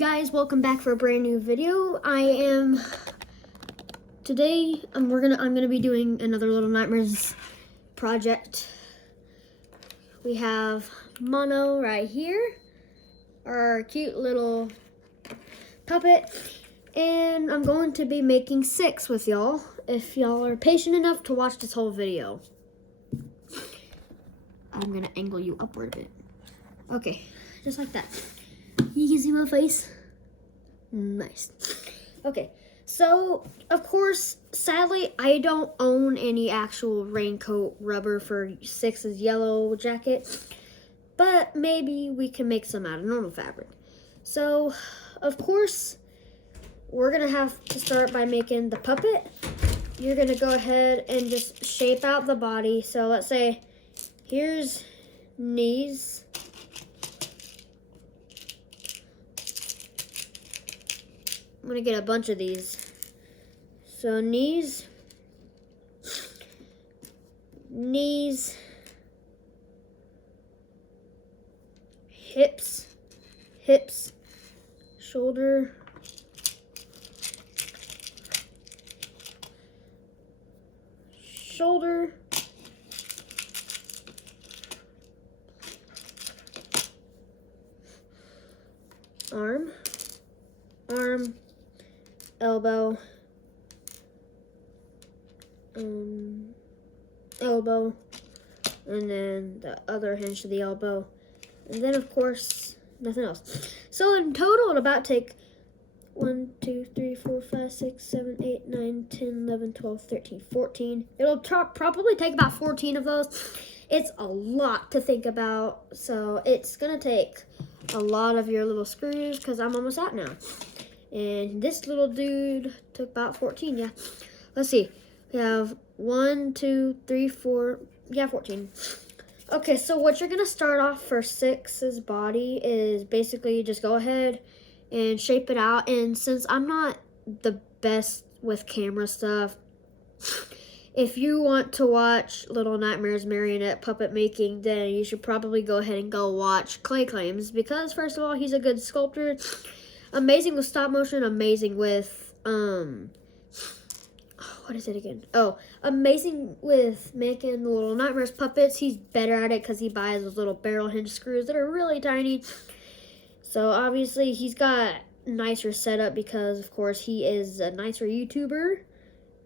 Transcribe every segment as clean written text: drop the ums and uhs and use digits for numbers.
guys, welcome back for a brand new video. Today I'm gonna be doing another Little Nightmares project. We have Mono right here, our cute little puppet, and I'm going to be making 6 with y'all if y'all are patient enough to watch this whole video. I'm gonna angle you upward a bit. Okay, just like that. You can see my face. Nice. Okay, so of course, sadly, I don't own any actual raincoat rubber for 6's yellow jacket, but maybe we can make some out of normal fabric. So, of course, we're gonna have to start by making the puppet. You're gonna go ahead and just shape out the body. So let's say, here's knees. I'm gonna get a bunch of these. So knees, hips, shoulder, arm, elbow, elbow, and then the other hinge to the elbow, and then of course nothing else. So in total, it'll about take 1, 2, 3, 4, 5, 6, 7, 8, 9, 10, 11, 12, 13, 14. It'll probably take about 14 of those. It's a lot to think about, so it's gonna take a lot of your little screws because I'm almost out now. And this little dude took about 14, yeah. Let's see. We have 1, 2, 3, 4, yeah, 14. Okay, so what you're gonna start off for 6's body is basically just go ahead and shape it out. And since I'm not the best with camera stuff, if you want to watch Little Nightmares marionette puppet making, then you should probably go ahead and go watch Clay Claims, because first of all, he's a good sculptor. Amazing with stop motion, amazing with, what is it again? Oh, amazing with making the Little Nightmares puppets. He's better at it because he buys those little barrel hinge screws that are really tiny. So obviously he's got nicer setup because of course he is a nicer YouTuber.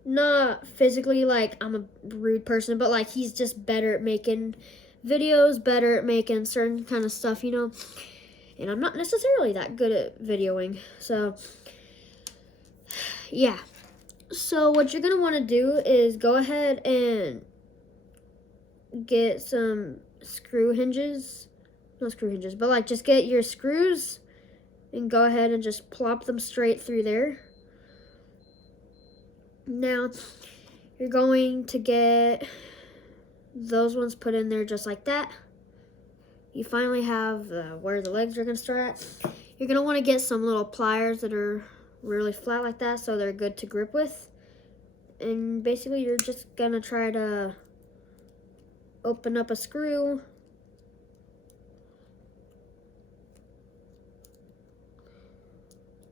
Not physically, like I'm a rude person, but like he's just better at making videos, better at making certain kind of stuff, you know. And I'm not necessarily that good at videoing. So, yeah. So what you're going to want to do is go ahead and get some screw hinges. Not screw hinges, but like just get your screws and go ahead and just plop them straight through there. Now, you're going to get those ones put in there just like that. You finally have where the legs are going to start at. You're going to want to get some little pliers that are really flat like that so they're good to grip with. And basically you're just going to try to open up a screw.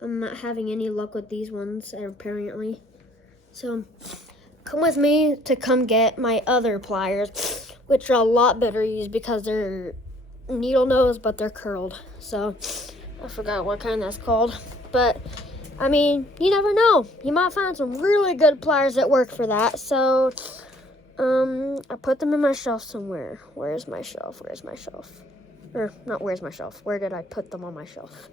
I'm not having any luck with these ones apparently. So come with me to come get my other pliers, which are a lot better used because they're needle nose, but they're curled. So I forgot what kind that's called, but I mean, you never know, you might find some really good pliers that work for that. So I put them in my shelf somewhere. Where's my shelf? Or not where's my shelf, where did I put them on my shelf?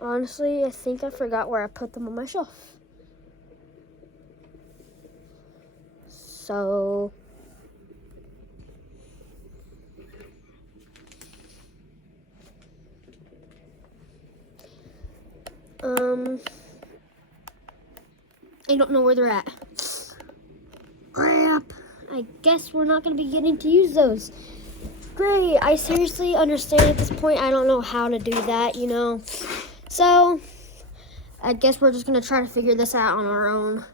Honestly, I think I forgot where I put them on my shelf. So I don't know where they're at. Crap. I guess we're not going to be getting to use those. Great. I seriously understand at this point. I don't know how to do that, you know. So, I guess we're just going to try to figure this out on our own.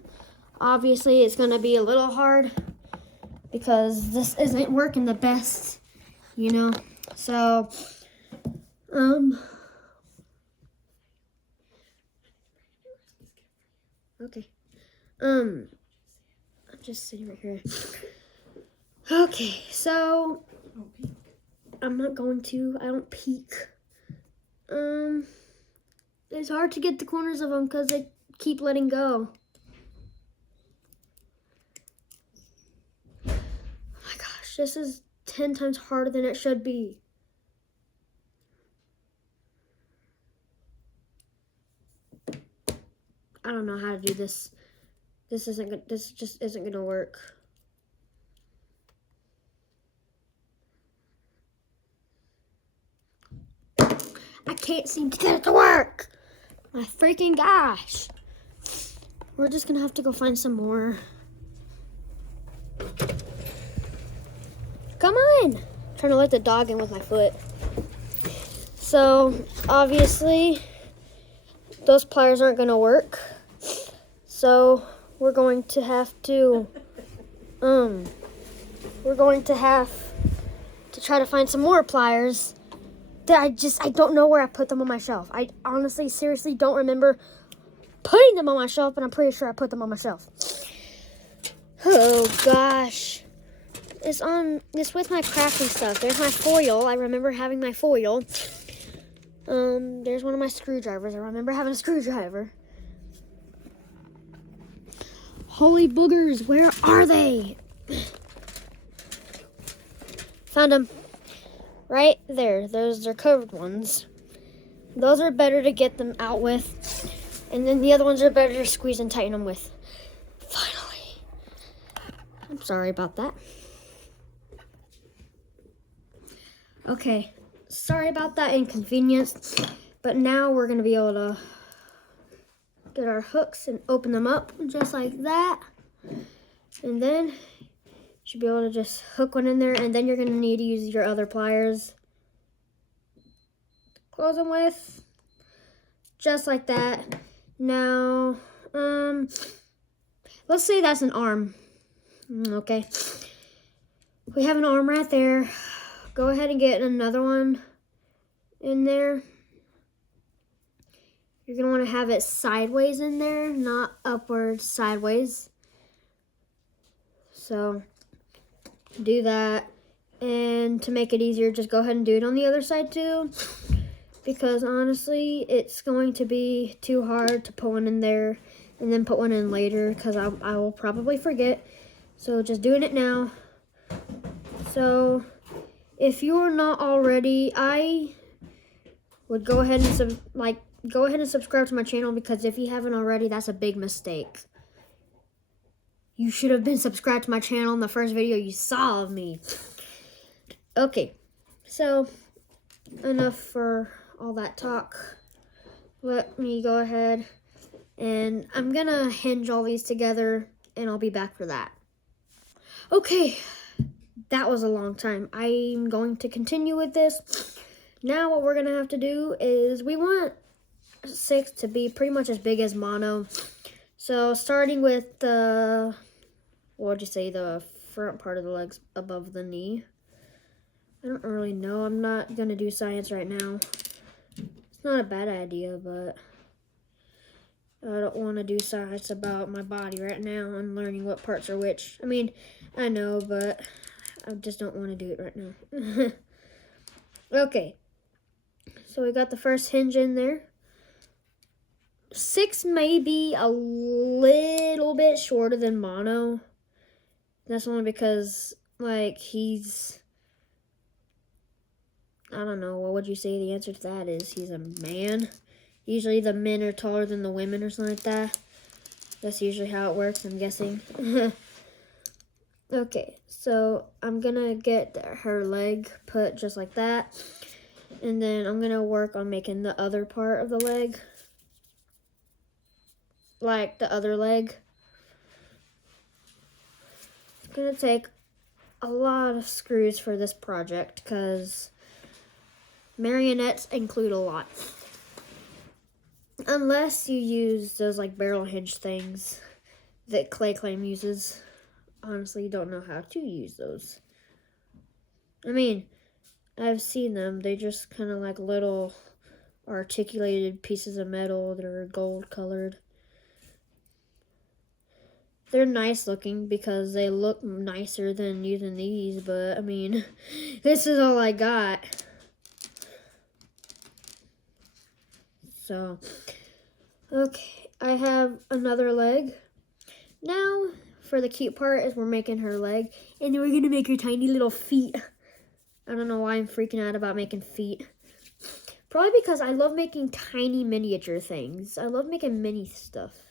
Obviously, it's going to be a little hard because this isn't working the best, you know. So, okay. I'm just sitting right here. Okay, so I'm not going to. I don't peek. It's hard to get the corners of them because they keep letting go. Oh my gosh, this is 10 times harder than it should be. I don't know how to do this. This just isn't gonna work. I can't seem to get it to work. My freaking gosh. We're just gonna have to go find some more. Come on. I'm trying to let the dog in with my foot. So obviously those pliers aren't gonna work. So we're going to have to try to find some more pliers. I don't know where I put them on my shelf. I honestly, seriously don't remember putting them on my shelf, but I'm pretty sure I put them on my shelf. Oh gosh. It's with my crafting stuff. There's my foil. I remember having my foil. There's one of my screwdrivers. I remember having a screwdriver. Holy boogers, where are they? Found them. Right there. Those are curved ones. Those are better to get them out with. And then the other ones are better to squeeze and tighten them with. Finally. I'm sorry about that. Okay. Sorry about that inconvenience. But now we're going to be able to get our hooks and open them up just like that. And then should be able to just hook one in there, and then you're going to need to use your other pliers. Close them with, just like that. Now, let's say that's an arm. Okay. We have an arm right there. Go ahead and get another one in there. You're going to want to have it sideways in there, not upward, sideways. So do that, and to make it easier, just go ahead and do it on the other side too, because honestly it's going to be too hard to put one in there and then put one in later, because I will probably forget. So just doing it now. So if you're not already, I would go ahead and subscribe to my channel, because if you haven't already, that's a big mistake. You should have been subscribed to my channel in the first video you saw of me. Okay, so enough for all that talk. Let me go ahead, and I'm gonna hinge all these together, and I'll be back for that. Okay, that was a long time. I'm going to continue with this. Now what we're gonna have to do is, we want 6 to be pretty much as big as mono. So starting with the, what would you say, the front part of the legs above the knee. I don't really know. I'm not going to do science right now. It's not a bad idea, but I don't want to do science about my body right now and learning what parts are which. I mean, I know, but I just don't want to do it right now. Okay. So we got the first hinge in there. 6 may be a little bit shorter than mono. That's only because, like, he's, I don't know, what would you say the answer to that is? He's a man. Usually the men are taller than the women or something like that. That's usually how it works, I'm guessing. Okay, so I'm gonna get her leg put just like that. And then I'm gonna work on making the other part of the leg, like the other leg. It's gonna take a lot of screws for this project, because marionettes include a lot. Unless you use those like barrel hinge things that Claim uses. Honestly, don't know how to use those. I mean, I've seen them. They just kind of like little articulated pieces of metal that are gold colored. They're nice looking because they look nicer than using these, but I mean, this is all I got. So, okay, I have another leg. Now, for the cute part is we're making her leg, and then we're gonna make her tiny little feet. I don't know why I'm freaking out about making feet. Probably because I love making tiny miniature things. I love making mini stuff.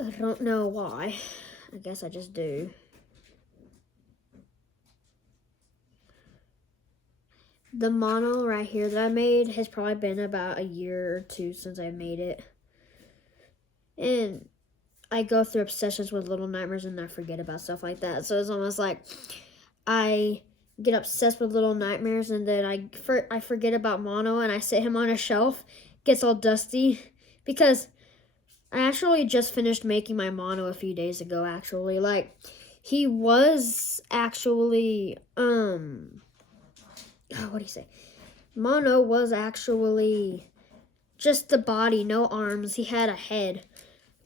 I don't know why. I guess I just do. The mono right here that I made has probably been about a year or two since I made it. And I go through obsessions with Little Nightmares and I forget about stuff like that. So it's almost like I get obsessed with Little Nightmares and then I forget about Mono and I sit him on a shelf. Gets all dusty because I actually just finished making my Mono a few days ago, actually. Like, he was actually, what do you say? Mono was actually just the body, no arms. He had a head.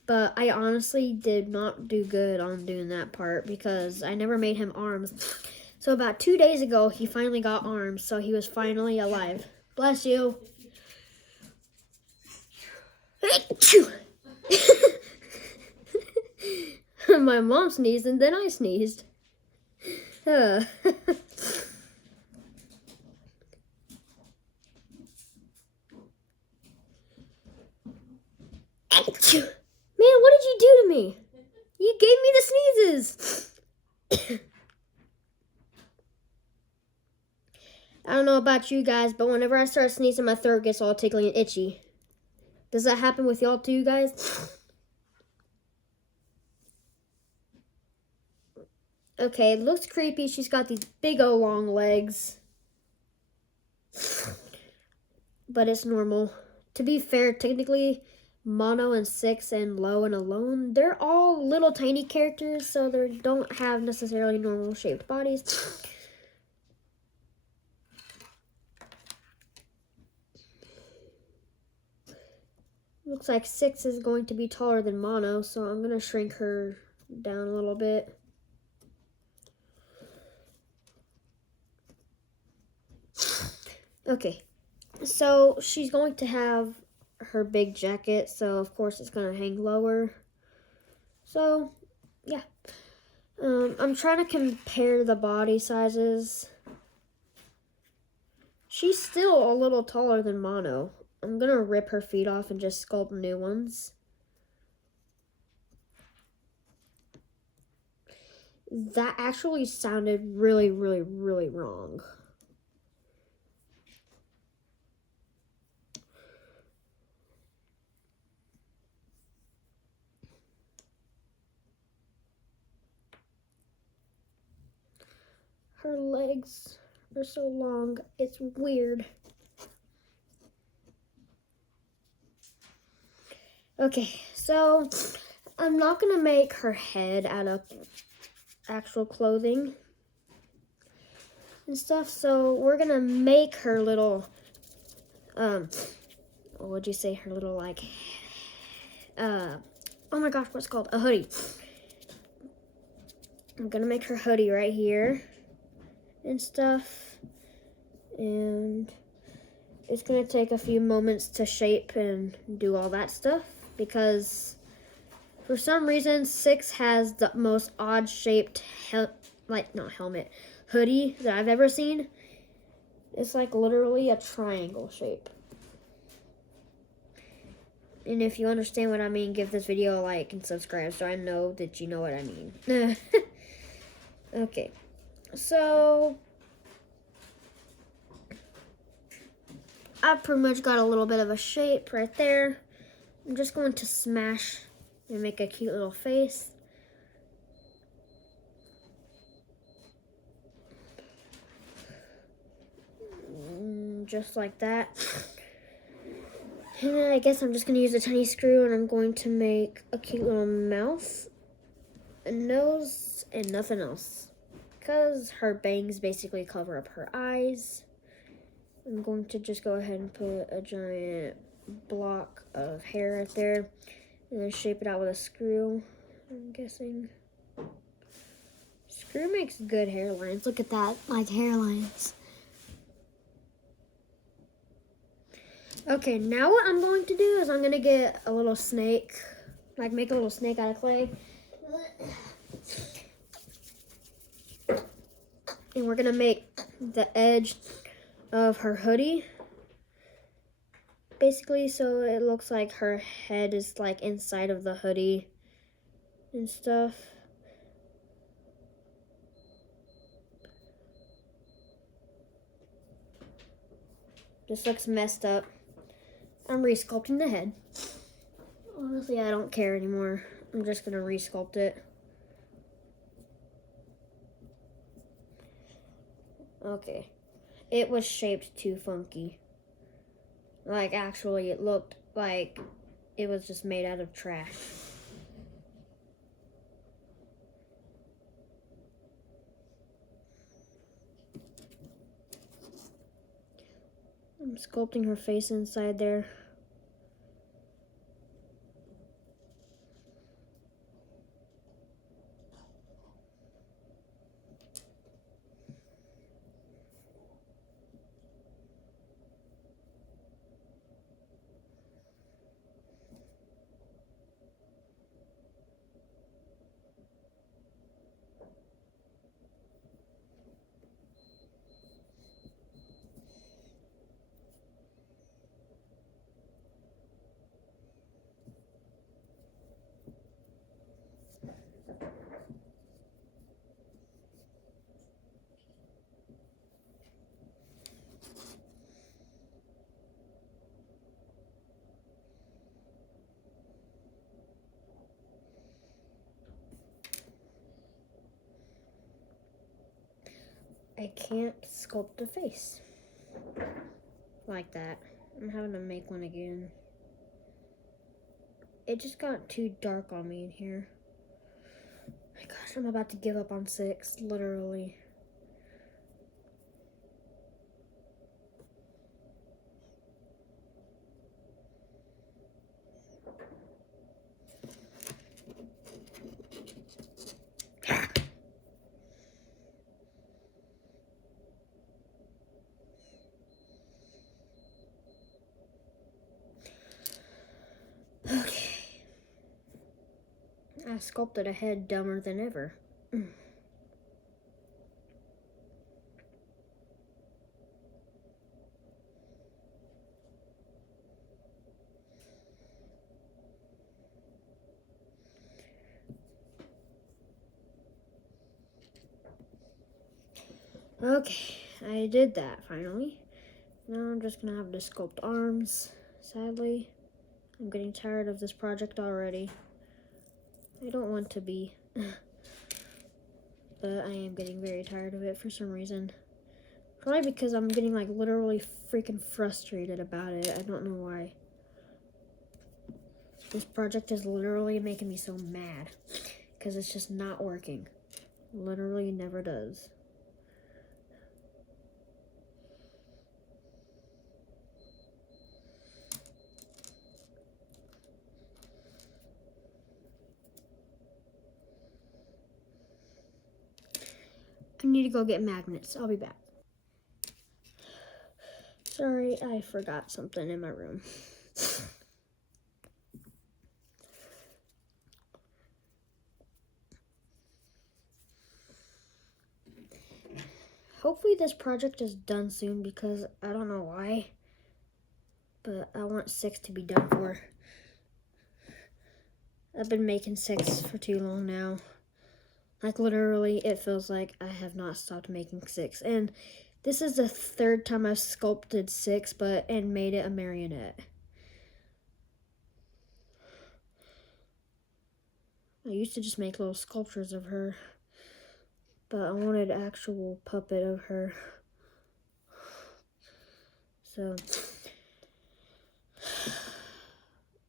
But I honestly did not do good on doing that part because I never made him arms. So about 2 days ago, he finally got arms, so he was finally alive. Bless you. My mom sneezed and then I sneezed. Man, what did you do to me? You gave me the sneezes. I don't know about you guys, but whenever I start sneezing, my throat gets all tickly and itchy. Does that happen with y'all too, guys? Okay, it looks creepy. She's got these big old long legs. But it's normal. To be fair, technically, Mono and Six and Low and Alone, they're all little tiny characters, so they don't have necessarily normal shaped bodies. Looks like Six is going to be taller than Mono, so I'm going to shrink her down a little bit. Okay, so she's going to have her big jacket, so of course it's going to hang lower. So, yeah. I'm trying to compare the body sizes. She's still a little taller than Mono. I'm going to rip her feet off and just sculpt new ones. That actually sounded really, really, really wrong. Her legs are so long, it's weird. Okay, so I'm not gonna make her head out of actual clothing and stuff, so we're gonna make her little, what would you say, her little, like, oh my gosh, what's it called? A hoodie. I'm gonna make her hoodie right here and stuff, and it's gonna take a few moments to shape and do all that stuff because for some reason Six has the most odd shaped hoodie that I've ever seen. It's like literally a triangle shape. And if you understand what I mean, give this video a like and subscribe so I know that you know what I mean. Okay, so I've pretty much got a little bit of a shape right there. I'm just going to smash and make a cute little face. Just like that. And then I guess I'm just going to use a tiny screw and I'm going to make a cute little mouth. a nose and nothing else. Because her bangs basically cover up her eyes, I'm going to just go ahead and put a giant block of hair right there and then shape it out with a screw, I'm guessing. Screw makes good hairlines. Look at that, like hairlines. Okay, now what I'm going to do is I'm going to get a little snake, like make a little snake out of clay. And we're going to make the edge of her hoodie, basically, so it looks like her head is like inside of the hoodie and stuff. This looks messed up. I'm resculpting the head. Honestly, I don't care anymore. I'm just gonna resculpt it. Okay. It was shaped too funky. Like, actually, it looked like it was just made out of trash. I'm sculpting her face inside there. I can't sculpt a face like that. I'm having to make one again. It just got too dark on me in here. My gosh, I'm about to give up on 6, literally. Okay. I sculpted a head dumber than ever. Okay, I did that finally. Now I'm just gonna have to sculpt arms, sadly. I'm getting tired of this project already. I don't want to be, but I am getting very tired of it for some reason. Probably because I'm getting like literally freaking frustrated about it. I don't know why. This project is literally making me so mad because it's just not working. Literally never does. I need to go get magnets. I'll be back. Sorry, I forgot something in my room. Hopefully this project is done soon because I don't know why, but I want 6 to be done for. I've been making 6 for too long now. Like literally, it feels like I have not stopped making 6. And this is the 3rd time I've sculpted 6, and made it a marionette. I used to just make little sculptures of her, but I wanted an actual puppet of her. So,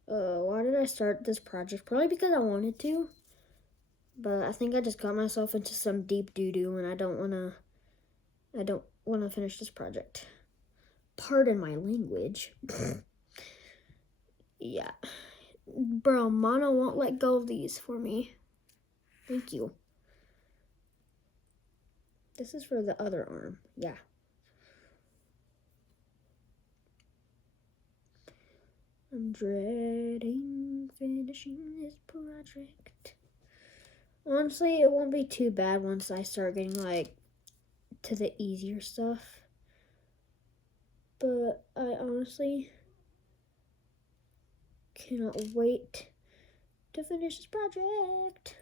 why did I start this project? Probably because I wanted to, But I think I just got myself into some deep doo-doo, and I don't wanna finish this project. Pardon my language. Yeah. Bro, Mono won't let go of these for me. Thank you. This is for the other arm. Yeah. I'm dreading finishing this project. Honestly, it won't be too bad once I start getting, like, to the easier stuff. But I honestly cannot wait to finish this project.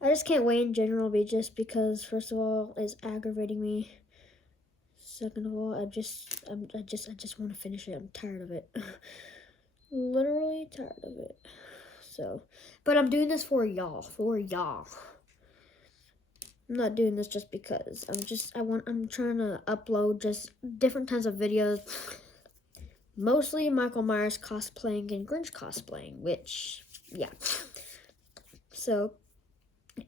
I just can't wait in general, just because, first of all, it's aggravating me. Second of all, I just want to finish it. I'm tired of it. Literally tired of it. So, but I'm doing this for y'all. I'm not doing this just because. I'm trying to upload just different kinds of videos. Mostly Michael Myers cosplaying and Grinch cosplaying, which, yeah. So,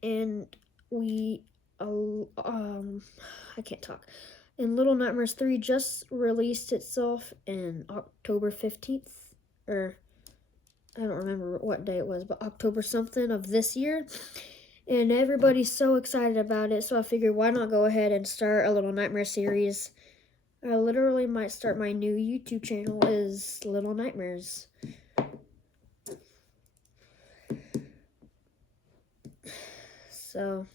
and we, I can't talk. And Little Nightmares 3 just released itself in October 15th, or I don't remember what day it was, but October something of this year. And everybody's so excited about it, so I figured why not go ahead and start a Little Nightmare series. I literally might start my new YouTube channel is Little Nightmares. So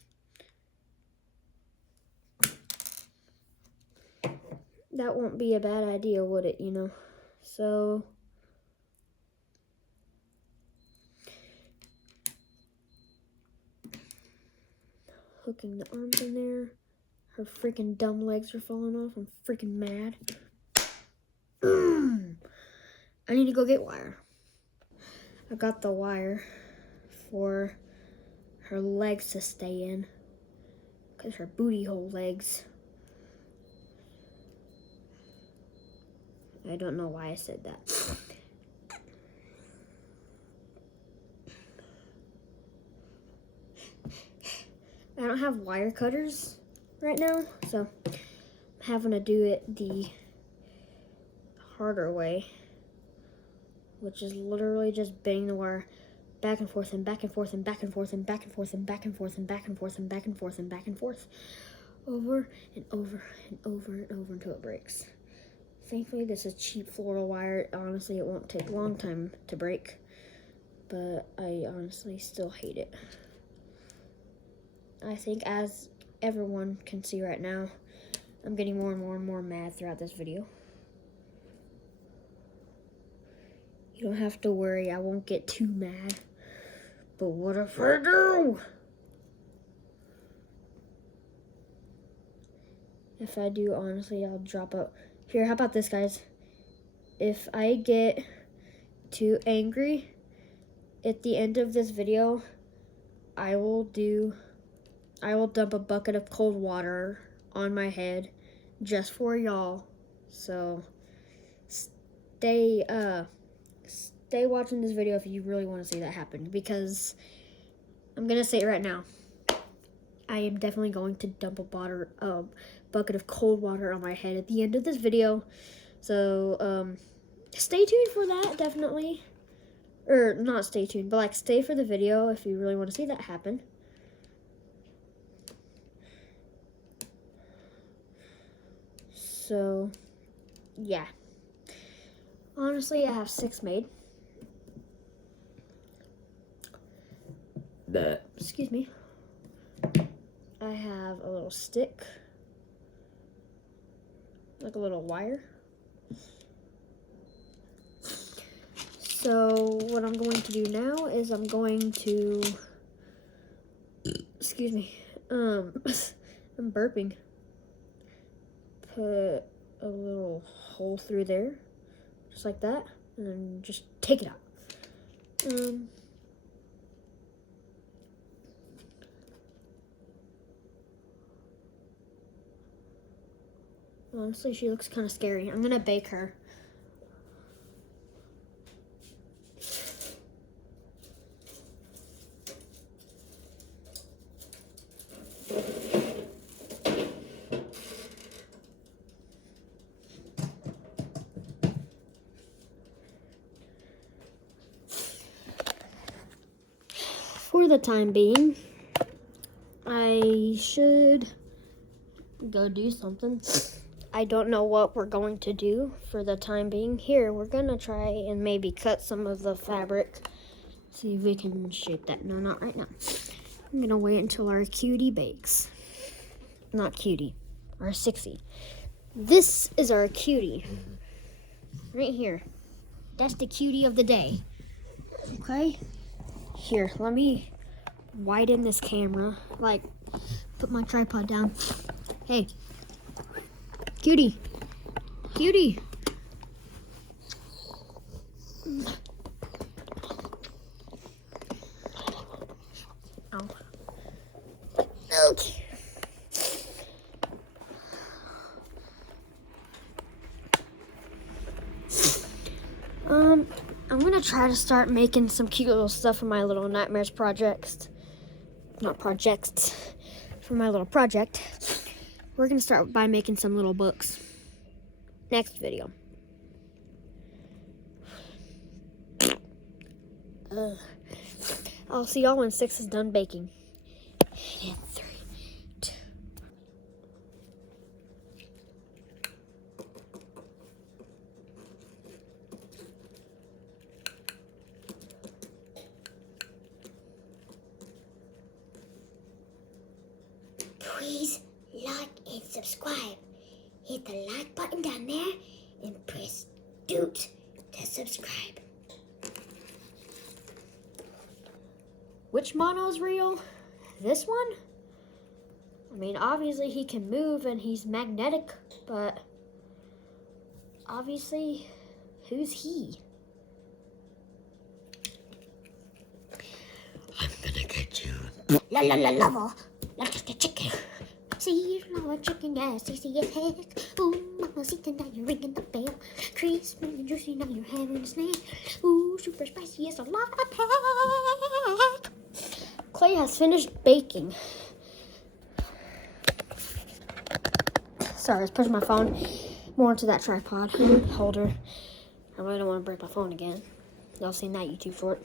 that won't be a bad idea, would it, you know? So hooking the arms in there. Her freaking dumb legs are falling off. I'm freaking mad. I need to go get wire. I got the wire for her legs to stay in. Because her booty hole legs. I don't know why I said that. I don't have wire cutters right now, so I'm having to do it the harder way, which is literally just banging the wire back and forth and back and forth and back and forth and back and forth and back and forth and back and forth and back and forth and back and forth, over and over and over and over until it breaks. Thankfully, this is cheap floral wire. Honestly, it won't take a long time to break, but I honestly still hate it. I think, as everyone can see right now, I'm getting more and more and more mad throughout this video. You don't have to worry, I won't get too mad. But what if I do? If I do, honestly, I'll drop out. Here, how about this, guys? If I get too angry at the end of this video, I will dump a bucket of cold water on my head just for y'all. So stay watching this video if you really want to see that happen, because I'm gonna say it right now. I am definitely going to dump a bucket of cold water on my head at the end of this video. So stay tuned for that, definitely. Or not stay tuned, but like stay for the video if you really want to see that happen. So yeah. Honestly, I have 6 made. Excuse me. I have a little stick, like a little wire. So what I'm going to do now is I'm going to, excuse me, I'm burping. Put a little hole through there, just like that, and then just take it out. Honestly, she looks kind of scary. I'm gonna bake her. for the time being, I should go do something. I don't know what we're going to do for the time being. Here, we're gonna try and maybe cut some of the fabric. See if we can shape that. No, not right now. I'm gonna wait until our cutie bakes. Not cutie, our 60. This is our cutie. Right here. That's the cutie of the day. Okay? Here, let me widen this camera. Like, put my tripod down. Hey. Cutie. Cutie. Ow. Okay. I'm gonna try to start making some cute little stuff for my little nightmares projects. Not projects. For my little project. We're gonna start by making some little books. Next video. I'll see y'all when 6 is done baking. And 3, 2. Please like and subscribe. Hit the like button down there and press doot to subscribe. Which mono's real? This one? I mean, obviously he can move and he's magnetic, but obviously, who's he? I'm gonna get you. La la la lava. Like the chicken. See you love chicken, yes, tasty as heck. Ooh, mama, see now you're ringing the bell. Crispy and juicy, now you're having a snack. Ooh, super spicy, it's a lot of pack. Clay has finished baking. Sorry, I was pushing my phone more into that tripod holder. I really don't want to break my phone again. Y'all seen that YouTube short.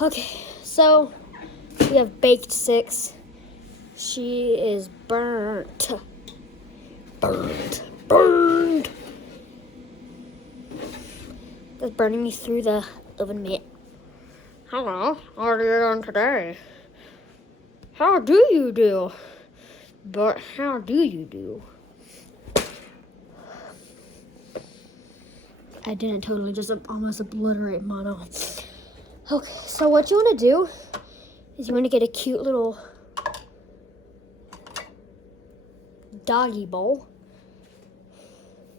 Okay, so we have baked 6. She is burnt. Burned. That's burning me through the oven mitt. Hello, how are you doing today? How do you do? But how do you do? I didn't totally just almost obliterate mono. Okay, so what you want to do is you want to get a cute little doggy bowl.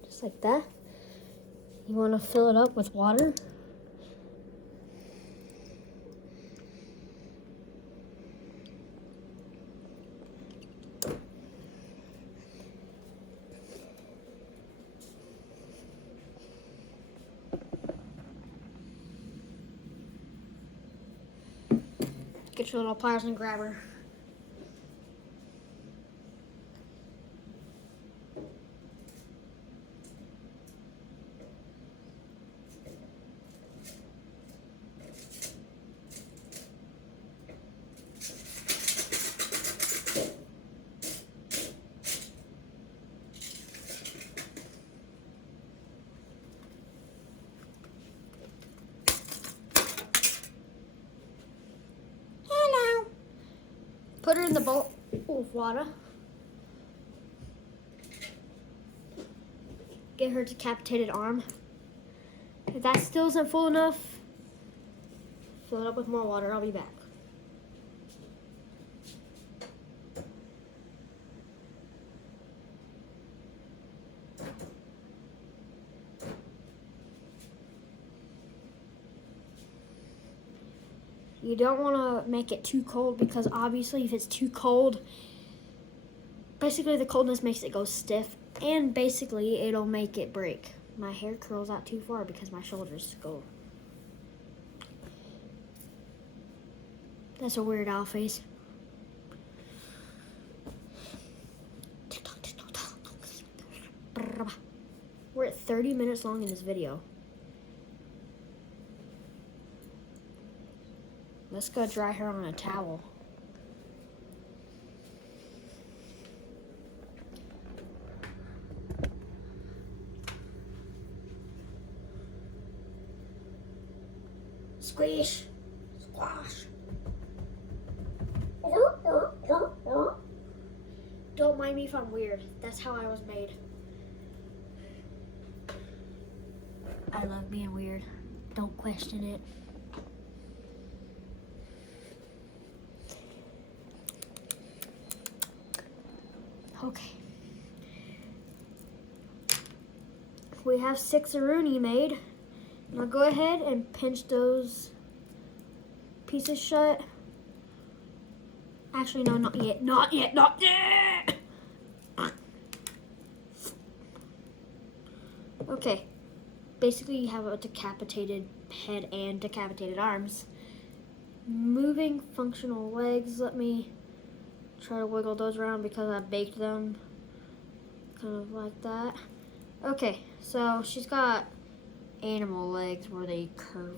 Just like that. You want to fill it up with water. Get your little pliers and grabber. Put her in the bowl of water. Get her decapitated arm. If that still isn't full enough, fill it up with more water. I'll be back. You don't want to make it too cold because obviously if it's too cold, basically the coldness makes it go stiff and basically it'll make it break. My hair curls out too far because my shoulders go. That's a weird owl face. We're at 30 minutes long in this video. Let's go dry her on a towel. Squish. Squash. Don't mind me if I'm weird. That's how I was made. I love being weird. Don't question it. Okay. We have 6 aruni made. Now go ahead and pinch those pieces shut. Actually, no, not yet. Not yet. Not yet. Okay. Basically, you have a decapitated head and decapitated arms. Moving functional legs. Let me try to wiggle those around because I baked them kind of like that. Okay, so she's got animal legs where they curve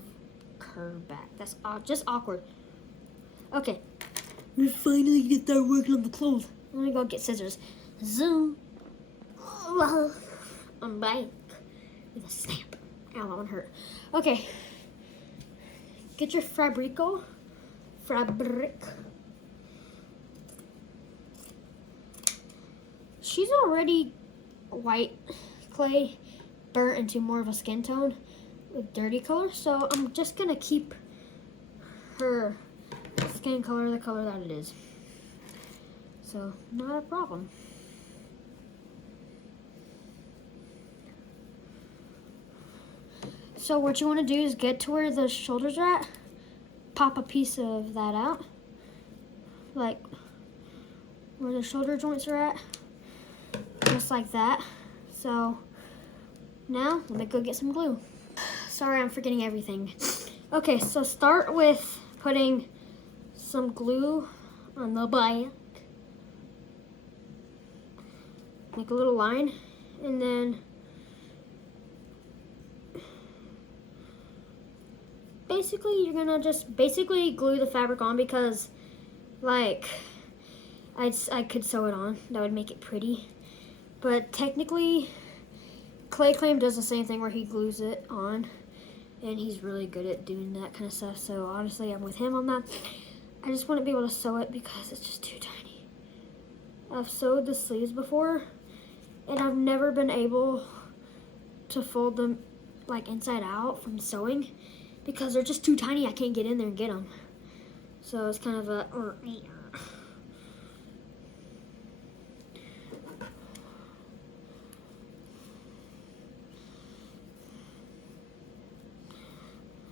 back. That's just awkward. Okay, we finally get that working on the clothes. Let me go get scissors. Zoom. I'm back with a snap. Ow, that one hurt. Okay, get your fabric. She's already white clay burnt into more of a skin tone with dirty color, so I'm just gonna keep her skin color the color that it is. So not a problem. So what you want to do is get to where the shoulders are at, pop a piece of that out, like where the shoulder joints are at, just like that. So now let me go get some glue. Sorry, I'm forgetting everything. Okay, so start with putting some glue on the back. Make a little line, and then basically you're gonna just glue the fabric on because like I could sew it on. That would make it pretty. But technically Clay Claim does the same thing where he glues it on, and he's really good at doing that kind of stuff. So honestly, I'm with him on that. I just wouldn't be able to sew it because it's just too tiny. I've sewed the sleeves before, and I've never been able to fold them like inside out from sewing because they're just too tiny. I can't get in there and get them. So it's kind of a...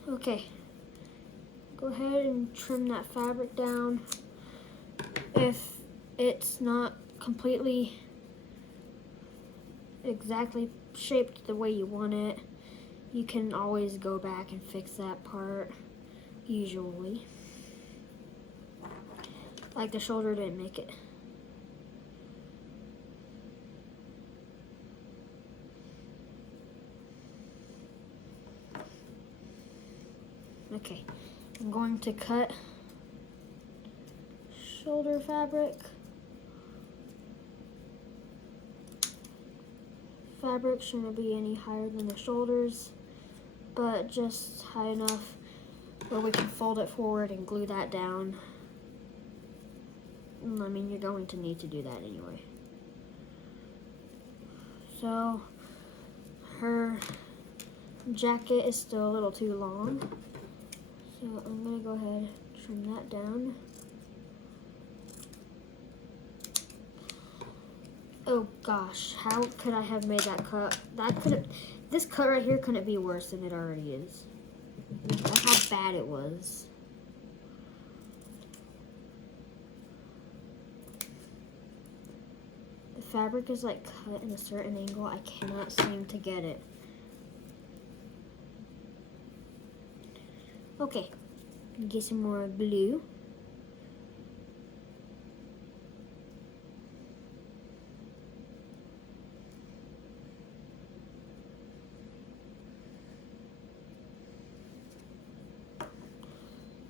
Okay, go ahead and trim that fabric down. If it's not completely exactly shaped the way you want it, you can always go back and fix that part, usually. Like the shoulder didn't make it. Okay, I'm going to cut shoulder fabric. Fabric shouldn't be any higher than the shoulders, but just high enough where we can fold it forward and glue that down. I mean, you're going to need to do that anyway. So, her jacket is still a little too long. So I'm going to go ahead and trim that down. Oh gosh, how could I have made that cut? This cut right here couldn't be worse than it already is. That's how bad it was. The fabric is like cut in a certain angle. I cannot seem to get it. Okay, get some more glue.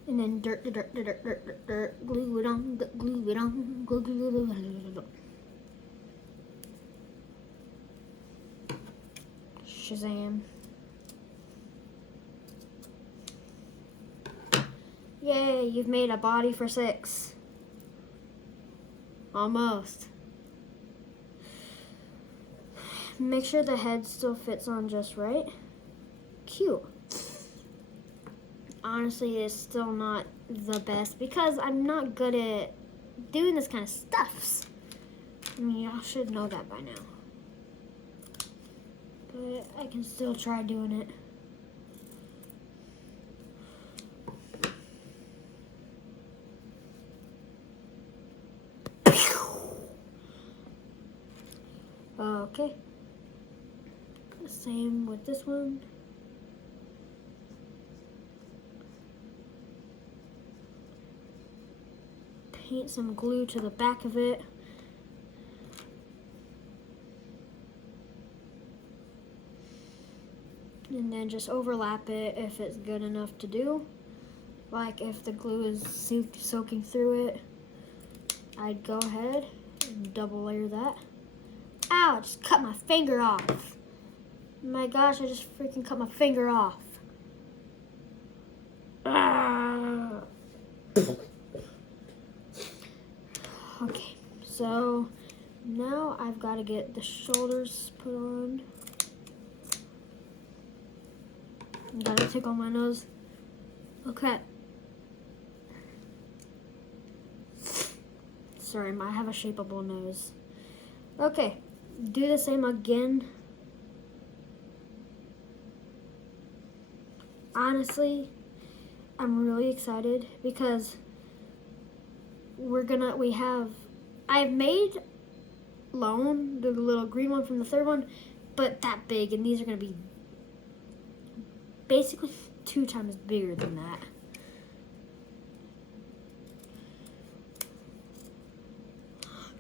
And then dirt, glue it on, glue it on, glue it on. Shazam. Yay, you've made a body for 6. Almost. Make sure the head still fits on just right. Cute. Honestly, it's still not the best because I'm not good at doing this kind of stuff. I mean, y'all should know that by now. But I can still try doing it. Okay. Same with this one. Paint some glue to the back of it. And then just overlap it if it's good enough to do. Like if the glue is soaking through it, I'd go ahead and double layer that. Ow, I just cut my finger off. My gosh, I just freaking cut my finger off. Ah. Okay, so now I've got to get the shoulders put on. Gotta tickle my nose. Okay. Sorry, I have a shapeable nose. Okay, do the same again. Honestly, I'm really excited because I've made Lone, the little green one from the third one, but that big, and these are gonna be basically 2 times bigger than that.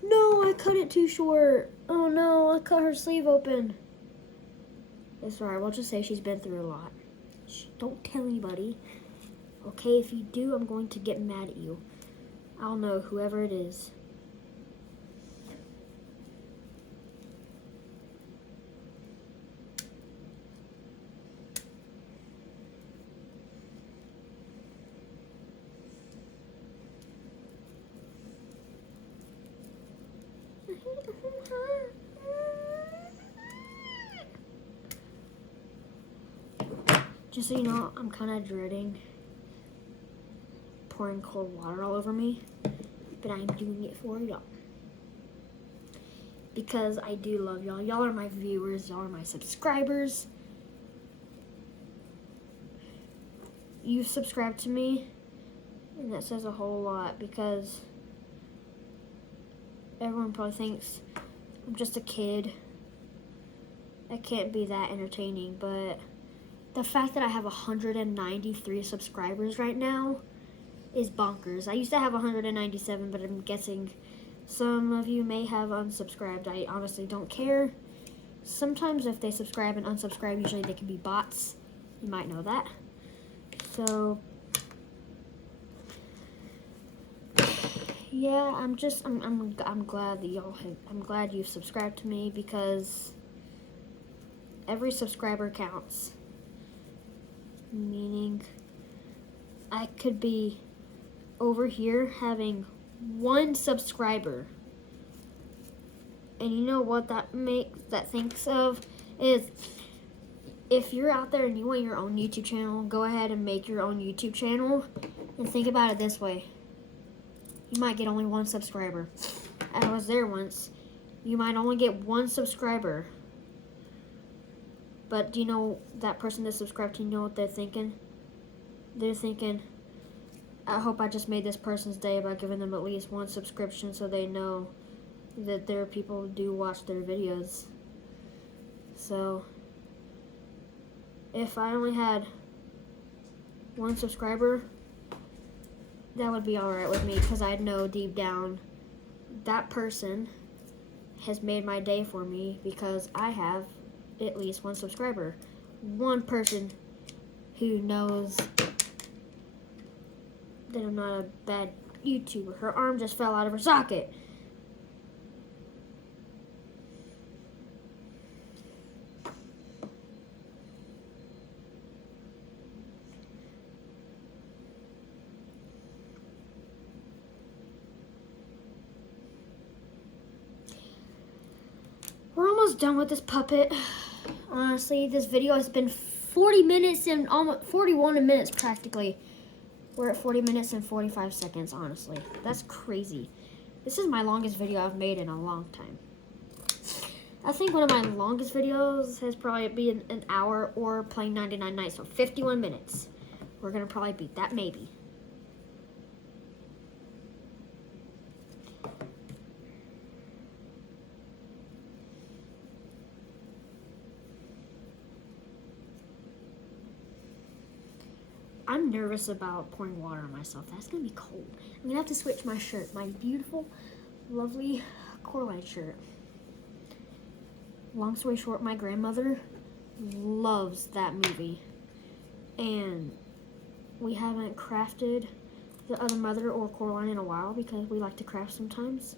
No, I cut it too short. Oh no, I cut her sleeve open. It's alright, we'll just say she's been through a lot. Shh, don't tell anybody. Okay, if you do, I'm going to get mad at you. I'll know whoever it is. Just so you know, I'm kind of dreading pouring cold water all over me, but I'm doing it for y'all. Because I do love y'all. Y'all are my viewers, y'all are my subscribers. You've subscribed to me, and that says a whole lot because everyone probably thinks I'm just a kid. I can't be that entertaining, but the fact that I have 193 subscribers right now is bonkers. I used to have 197, but I'm guessing some of you may have unsubscribed. I honestly don't care. Sometimes if they subscribe and unsubscribe, usually they can be bots. You might know that. So yeah, I'm glad that I'm glad you've subscribed to me because every subscriber counts. Meaning I could be over here having 1 subscriber. And you know what that thinks of is if you're out there and you want your own YouTube channel, go ahead and make your own YouTube channel and think about it this way. You might get only 1 subscriber. I was there once. You might only get 1 subscriber. But do you know that person that subscribed to you know what they're thinking? They're thinking, I hope I just made this person's day by giving them at least 1 subscription so they know that there are people who do watch their videos. So if I only had 1 subscriber, that would be alright with me because I'd know deep down that person has made my day for me because I have at least 1 subscriber. 1 person who knows then I'm not a bad YouTuber. Her arm just fell out of her socket. We're almost done with this puppet. Honestly, this video has been 40 minutes and almost 41 minutes practically. We're at 40 minutes and 45 seconds, honestly. That's crazy. This is my longest video I've made in a long time. I think one of my longest videos has probably been an hour or playing 99 Nights, so 51 minutes. We're gonna probably beat that, maybe. I'm nervous about pouring water on myself. That's gonna be cold. I'm gonna have to switch my shirt, my beautiful, lovely Coraline shirt. Long story short, my grandmother loves that movie. And we haven't crafted the other mother or Coraline in a while because we like to craft sometimes.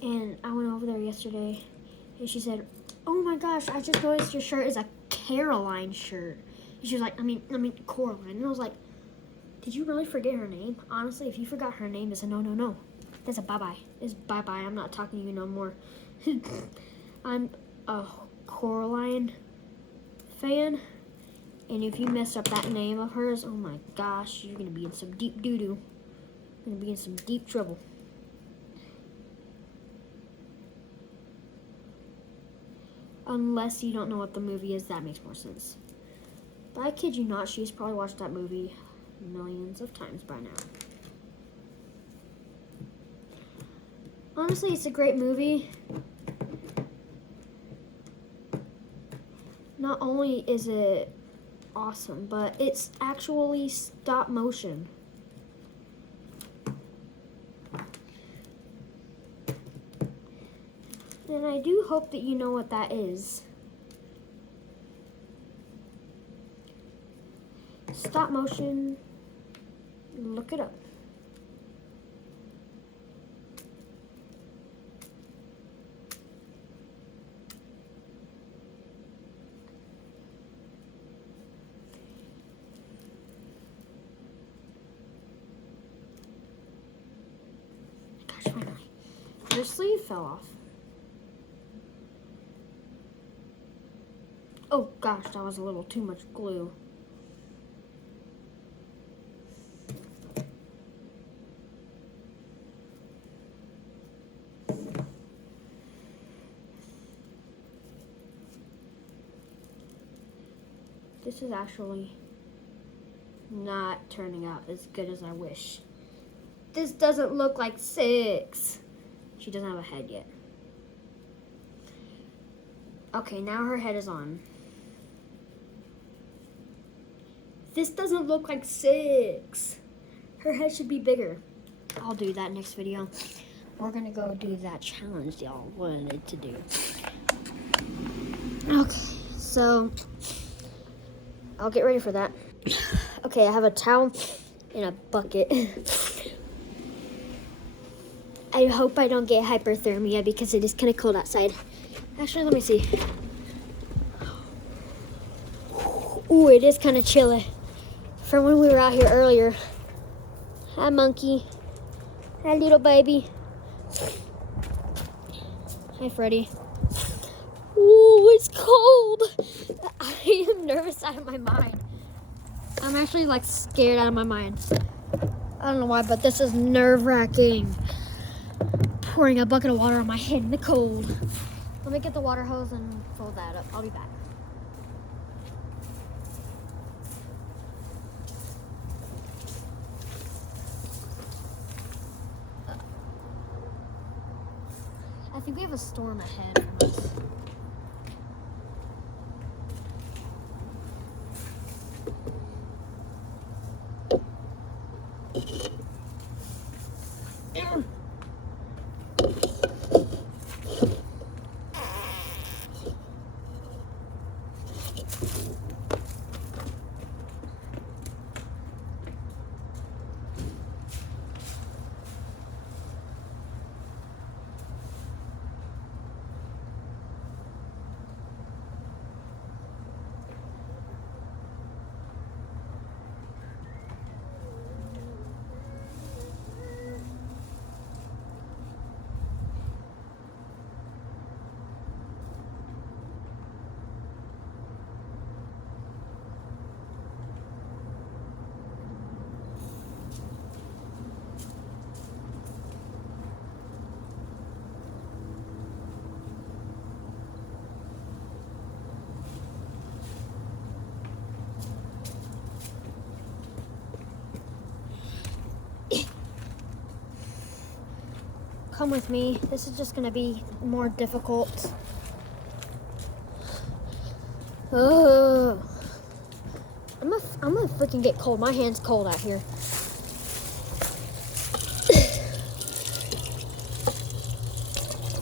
And I went over there yesterday and she said, "Oh my gosh, I just noticed your shirt is a Caroline shirt." And she was like, I mean Coraline. And I was like, did you really forget her name? Honestly, if you forgot her name, it's a no. That's a bye-bye. It's bye-bye. I'm not talking to you no more. I'm a Coraline fan. And if you mess up that name of hers, oh my gosh, you're going to be in some deep doo-doo. You're going to be in some deep trouble. Unless you don't know what the movie is, that makes more sense. But I kid you not, she's probably watched that movie millions of times by now. Honestly, it's a great movie. Not only is it awesome, but it's actually stop motion. And I do hope that you know what that is. Stop motion, look it up. Gosh, finally. Your sleeve fell off. Oh gosh, that was a little too much glue. This is actually not turning out as good as I wish. This doesn't look like 6. She doesn't have a head yet. Okay, now her head is on. This doesn't look like 6. Her head should be bigger. I'll do that next video. We're gonna go do that challenge y'all wanted to do. Okay, so I'll get ready for that. Okay, I have a towel and a bucket. I hope I don't get hyperthermia because it is kind of cold outside. Actually, let me see. Ooh, it is kind of chilly from when we were out here earlier. Hi, monkey. Hi, little baby. Hi, Freddy. Ooh, it's cold. I am nervous out of my mind. I'm actually like scared out of my mind. I don't know why, but this is nerve-wracking. Pouring a bucket of water on my head in the cold. Let me get the water hose and fold that up. I'll be back. I think we have a storm ahead from us. come with me. This is just gonna be more difficult. Oh, I'm gonna freaking get cold. My hand's cold out here.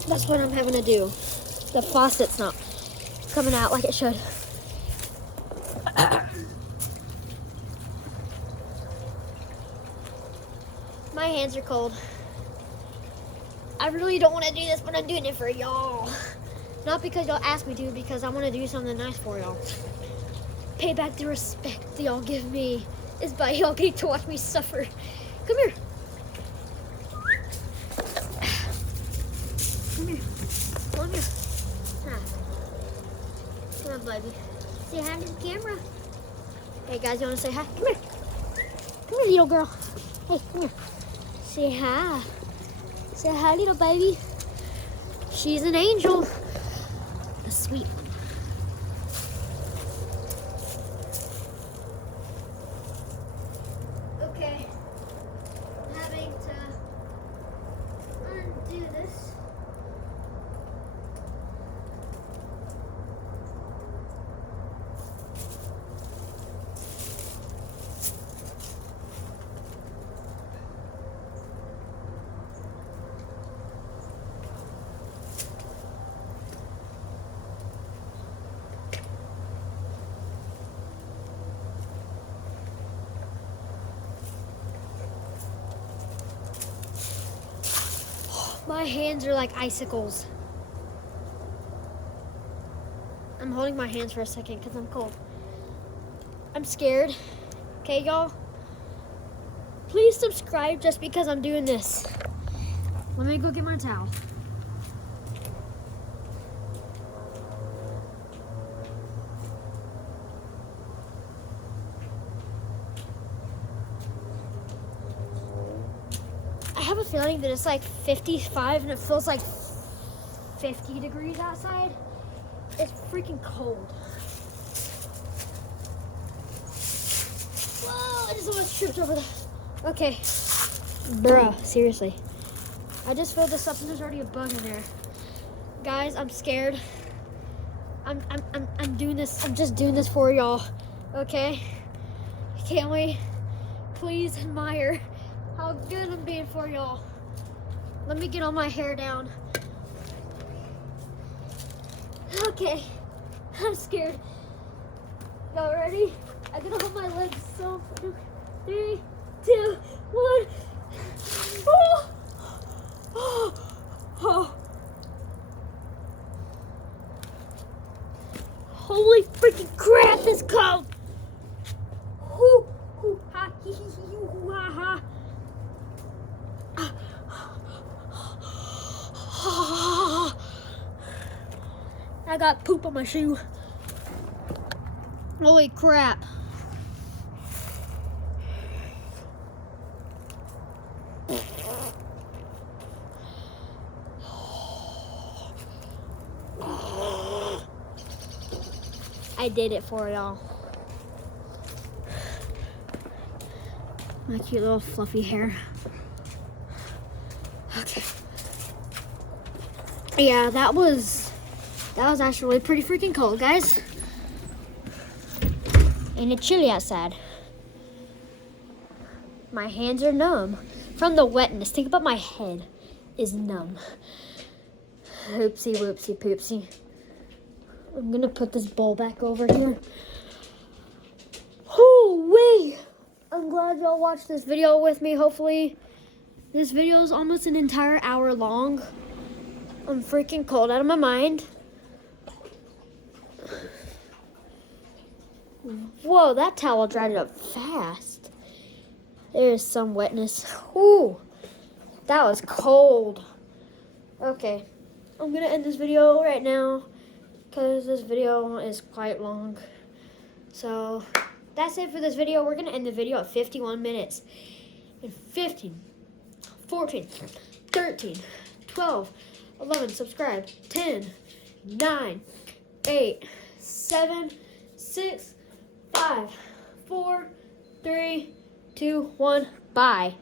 That's what I'm having to do. The faucet's not coming out like it should. My hands are cold. I really don't want to do this, but I'm doing it for y'all. Not because y'all asked me to, because I want to do something nice for y'all. Pay back the respect that y'all give me is by y'all getting to watch me suffer. Come here. Come here. Come here. Come on, baby. Say hi to the camera. Hey, guys, you want to say hi? Come here. Come here, little girl. Hey, come here. Say hi. Say hi, little baby. She's an angel. A sweet one. Okay. I'm having to undo this. My hands are like icicles. I'm holding my hands for a second because I'm cold. I'm scared. Okay, y'all? Please subscribe just because I'm doing this. Let me go get my towel. I have a feeling that it's like 55 and it feels like 50 degrees outside. It's freaking cold. Whoa, I just almost tripped over that. Okay. Bruh, seriously. I just filled this up and there's already a bug in there. Guys, I'm scared. I'm doing this. I'm just doing this for y'all. Okay? Can't we please admire how good I'm being for y'all? Let me get all my hair down. Okay, I'm scared. Y'all ready? I gotta hold my legs. So, 3, 2, 1. Oh! Oh! Oh! Holy freaking crap! It's cold. Hoo! Hoo! Ha! Hee! Hee! Hee! Hoo! Ha! Ha! I got poop on my shoe. Holy crap. I did it for y'all. My cute little fluffy hair. Okay. Yeah, that was actually pretty freaking cold, guys. And it's chilly outside. My hands are numb from the wetness. Think about my head is numb. Oopsie whoopsie poopsie. I'm gonna put this bowl back over here. Hoo-wee! I'm glad y'all watched this video with me. Hopefully, this video is almost an entire hour long. I'm freaking cold out of my mind. Whoa, that towel dried up fast. There's some wetness. Ooh, that was cold. Okay, I'm gonna end this video right now because this video is quite long. So that's it for this video. We're gonna end the video at 51 minutes. And 15, 14, 13, 12, 11, subscribe, 10, 9, 8, 7, 6, 5, 4, 3, 2, 1, bye.